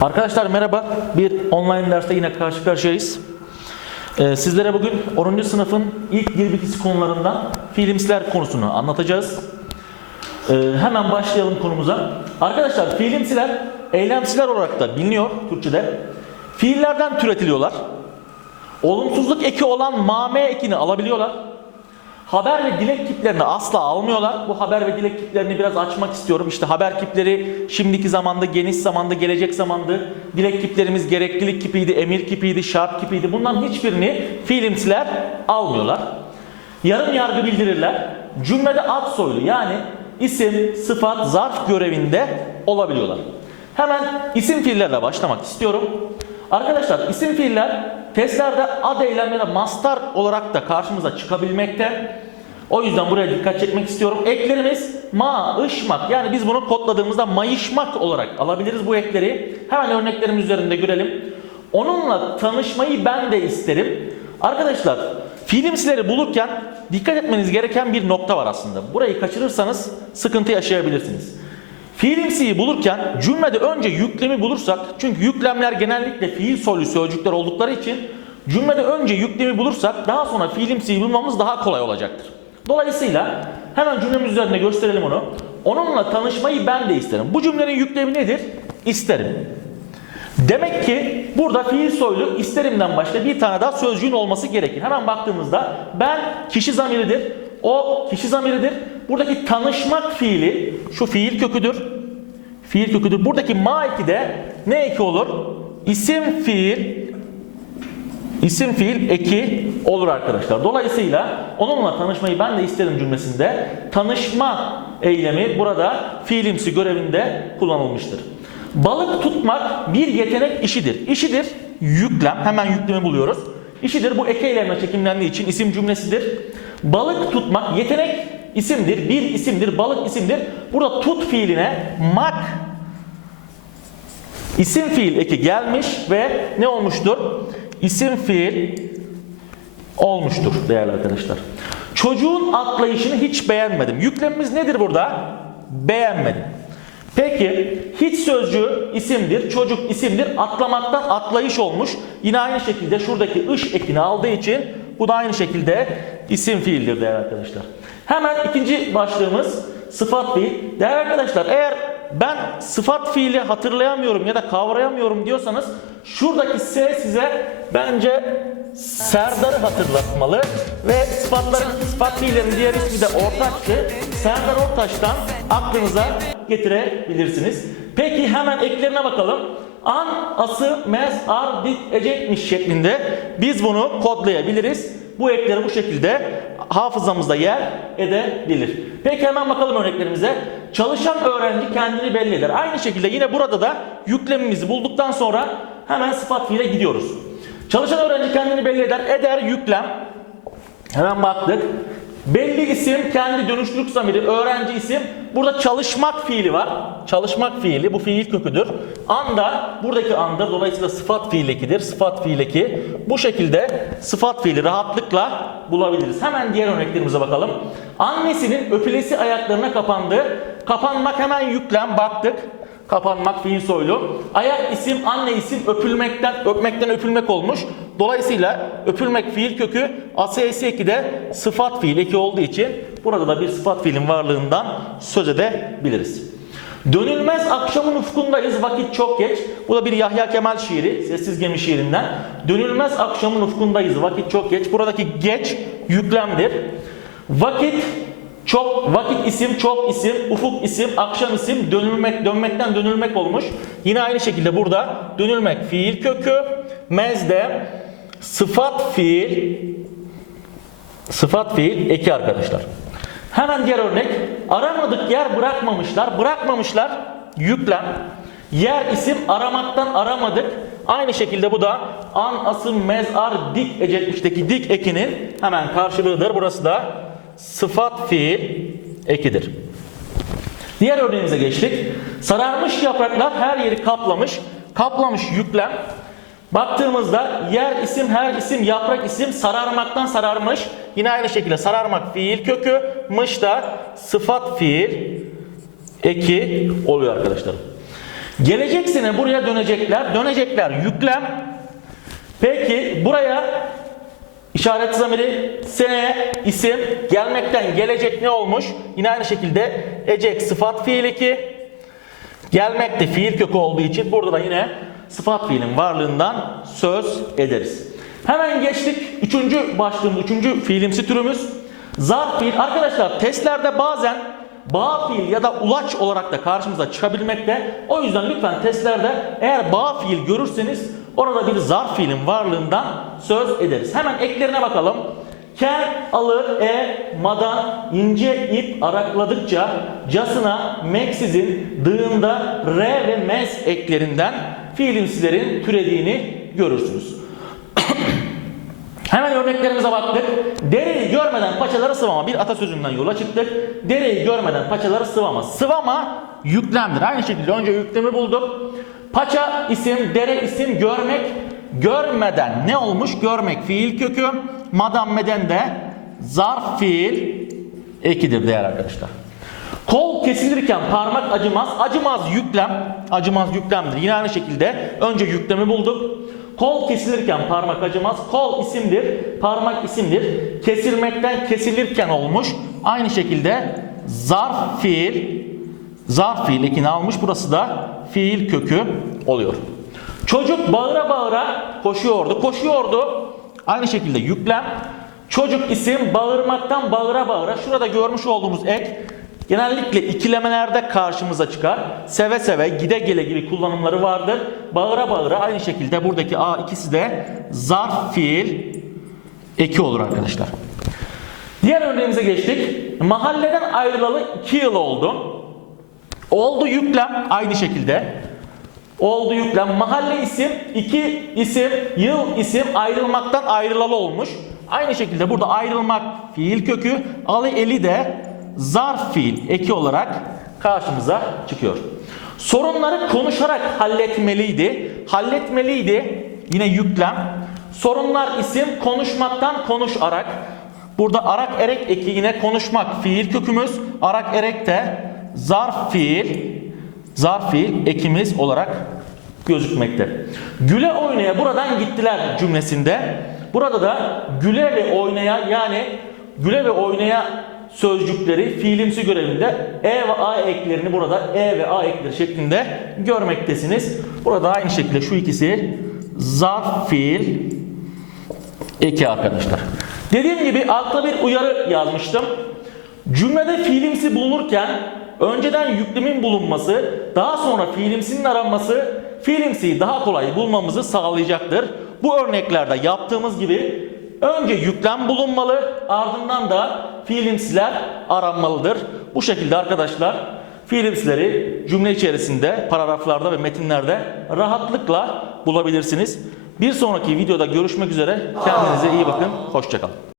Arkadaşlar merhaba. Bir online derste yine karşı karşıyayız. Ee, sizlere bugün 10. sınıfın ilk dil bilgisi konularından fiilimsiler konusunu anlatacağız. Ee, hemen başlayalım konumuza. Arkadaşlar fiilimsiler eylemsiler olarak da biliniyor Türkçe'de. Fiillerden türetiliyorlar. Olumsuzluk eki olan mame ekini alabiliyorlar. Haber ve dilek kiplerini asla almıyorlar. Bu haber ve dilek kiplerini biraz açmak istiyorum. İşte haber kipleri şimdiki zamanda, geniş zamanda, gelecek zamandı. Dilek kiplerimiz gereklilik kipiydi, emir kipiydi, şart kipiydi. Bunların hiçbirini fiilimsiler almıyorlar. Yarım yargı bildirirler. Cümlede ad soylu yani isim, sıfat, zarf görevinde olabiliyorlar. Hemen isim fiillerle başlamak istiyorum. Arkadaşlar isim fiiller testlerde ad eylem ya mastar olarak da karşımıza çıkabilmekte. O yüzden buraya dikkat çekmek istiyorum. Eklerimiz ma, ışmak yani biz bunu kodladığımızda mayışmak olarak alabiliriz bu ekleri. Hemen örneklerimiz üzerinde görelim. Onunla tanışmayı ben de isterim. Arkadaşlar fiilimsileri bulurken dikkat etmeniz gereken bir nokta var aslında. Burayı kaçırırsanız sıkıntı yaşayabilirsiniz. Fiilimsiyi bulurken cümlede önce yüklemi bulursak çünkü yüklemler genellikle fiil soylu sözcükler oldukları için cümlede önce yüklemi bulursak daha sonra fiilimsiyi bulmamız daha kolay olacaktır. Dolayısıyla hemen cümlemiz üzerinde gösterelim onu. Onunla tanışmayı ben de isterim. Bu cümlenin yüklemi nedir? İsterim. Demek ki burada fiil soylu isterimden başka bir tane daha sözcüğün olması gerekir. Hemen baktığımızda ben kişi zamiridir. O kişi zamiridir. Buradaki tanışmak fiili şu fiil köküdür. Fiil köküdür. Buradaki ma eki de ne eki olur? İsim fiil isim fiil eki olur arkadaşlar. Dolayısıyla onunla tanışmayı ben de isterim cümlesinde tanışma eylemi burada fiilimsi görevinde kullanılmıştır. Balık tutmak bir yetenek işidir. İşidir yüklem. Hemen yüklemi buluyoruz. İşidir bu eki eylemle çekimlendiği için isim cümlesidir. Balık tutmak yetenek isimdir. Bir isimdir. Balık isimdir. Burada tut fiiline mak isim fiil eki gelmiş ve ne olmuştur? İsim fiil olmuştur değerli arkadaşlar. Çocuğun atlayışını hiç beğenmedim. Yüklemimiz nedir burada? Beğenmedim. Peki hiç sözcüğü isimdir, çocuk isimdir. Atlamaktan atlayış olmuş. Yine aynı şekilde şuradaki ış ekini aldığı için bu da aynı şekilde isim fiildir değerli arkadaşlar. Hemen ikinci başlığımız sıfat fiil. Değerli arkadaşlar eğer ben sıfat fiili hatırlayamıyorum ya da kavrayamıyorum diyorsanız şuradaki S size bence Serdar'ı hatırlatmalı ve sıfatların sıfat fiillerin diğer ismi de Ortaç'tı. Serdar Ortaç'tan aklınıza getirebilirsiniz. Peki hemen eklerine bakalım. An, ası, mez, ar, dik, ecekmiş şeklinde biz bunu kodlayabiliriz. Bu ekleri bu şekilde hafızamızda yer edebilir. Peki hemen bakalım örneklerimize. Çalışan öğrenci kendini belli eder. Aynı şekilde yine burada da yüklemimizi bulduktan sonra hemen sıfat fiile gidiyoruz. Çalışan öğrenci kendini belli eder. Eder yüklem. Hemen baktık. Belli isim kendi dönüşlülük zamiri öğrenci isim. Burada çalışmak fiili var. Çalışmak fiili bu fiil köküdür. Anda buradaki anda dolayısıyla sıfat fiil ekidir. Sıfat fiil eki. Bu şekilde sıfat fiili rahatlıkla bulabiliriz. Hemen diğer örneklerimize bakalım. Annesinin öpülesi ayaklarına kapandı. Kapanmak hemen yüklem baktık. Kapanmak fiil soylu. Ayak isim, anne isim öpülmekten, öpmekten öpülmek olmuş. Dolayısıyla öpülmek fiil kökü ASS 2'de sıfat fiil eki olduğu için burada da bir sıfat fiilin varlığından söz edebiliriz. Dönülmez akşamın ufkundayız vakit çok geç. Bu da bir Yahya Kemal şiiri, Sessiz Gemi şiirinden. Dönülmez akşamın ufkundayız vakit çok geç. Buradaki geç yüklemdir. Vakit çok vakit isim, çok isim, ufuk isim, akşam isim, dönülmek, dönmekten dönülmek olmuş. Yine aynı şekilde burada dönülmek fiil kökü, mezde sıfat fiil, sıfat fiil eki arkadaşlar. Hemen diğer örnek. Aramadık yer bırakmamışlar. Bırakmamışlar yüklem. Yer isim aramaktan aramadık. Aynı şekilde bu da an, asım, mezar, dik ecekmişteki dik ekinin hemen karşılığıdır. Burası da sıfat fiil ekidir. Diğer örneğimize geçtik. Sararmış yapraklar her yeri kaplamış. Kaplamış yüklem. Baktığımızda yer isim, her isim, yaprak isim sararmaktan sararmış. Yine aynı şekilde sararmak fiil kökü, mış da sıfat fiil eki oluyor arkadaşlar. Gelecek sene buraya dönecekler. Dönecekler yüklem. Peki buraya işaret zamiri seneye isim gelmekten gelecek ne olmuş? Yine aynı şekilde ecek sıfat fiil eki. Gelmek de fiil kökü olduğu için burada da yine sıfat fiilin varlığından söz ederiz. Hemen geçtik. Üçüncü başlığımız, üçüncü fiilimsi türümüz. Zarf fiil. Arkadaşlar testlerde bazen bağ fiil ya da ulaç olarak da karşımıza çıkabilmekte. O yüzden lütfen testlerde eğer bağ fiil görürseniz orada bir zarf fiilin varlığından söz ederiz. Hemen eklerine bakalım. Ken, alı, e, madan, ince ip arakladıkça casına, meksizin, dığında, re ve mes eklerinden fiilimsilerin türediğini görürsünüz. Hemen örneklerimize baktık. Dereyi görmeden paçaları sıvama. Bir atasözünden yola çıktık. Dereyi görmeden paçaları sıvama. Sıvama yüklemdir. Aynı şekilde önce yüklemi bulduk. Paça isim, dere isim, görmek. Görmeden ne olmuş? Görmek fiil kökü. Madam meden de zarf fiil ekidir değerli arkadaşlar. Kol kesilirken parmak acımaz. Acımaz yüklem. Acımaz yüklemdir. Yine aynı şekilde önce yüklemi bulduk. Kol kesilirken parmak acımaz. Kol isimdir. Parmak isimdir. Kesilmekten kesilirken olmuş. Aynı şekilde zarf fiil zarf fiil ekini almış. Burası da fiil kökü oluyor. Çocuk bağıra bağıra koşuyordu. Koşuyordu. Aynı şekilde yüklem. Çocuk isim bağırmaktan bağıra bağıra. Şurada görmüş olduğumuz ek genellikle ikilemelerde karşımıza çıkar. Seve seve, gide gele gibi kullanımları vardır. Bağıra bağıra aynı şekilde buradaki A ikisi de zarf fiil eki olur arkadaşlar. Diğer örneğimize geçtik. Mahalleden ayrılalı 2 yıl oldu. Oldu yüklem aynı şekilde. Oldu yüklem. Mahalle isim, iki isim, yıl isim ayrılmaktan ayrılalı olmuş. Aynı şekilde burada ayrılmak fiil kökü, alı eli de zarf fiil eki olarak karşımıza çıkıyor. Sorunları konuşarak halletmeliydi. Halletmeliydi. Yine yüklem. Sorunlar isim konuşmaktan konuşarak. Burada arak erek eki yine konuşmak fiil kökümüz. Arak erek de zarf fiil zarf fiil ekimiz olarak gözükmekte. Güle oynaya buradan gittiler cümlesinde. Burada da güle ve oynaya yani güle ve oynaya sözcükleri fiilimsi görevinde e ve a eklerini burada e ve a ekleri şeklinde görmektesiniz. Burada aynı şekilde şu ikisi zarf fiil eki arkadaşlar. Dediğim gibi altta bir uyarı yazmıştım. Cümlede fiilimsi bulunurken önceden yüklemin bulunması, daha sonra fiilimsinin aranması fiilimsiyi daha kolay bulmamızı sağlayacaktır. Bu örneklerde yaptığımız gibi önce yüklem bulunmalı, ardından da fiilimsiler aranmalıdır. Bu şekilde arkadaşlar fiilimsileri cümle içerisinde, paragraflarda ve metinlerde rahatlıkla bulabilirsiniz. Bir sonraki videoda görüşmek üzere. Kendinize iyi bakın. Hoşçakalın.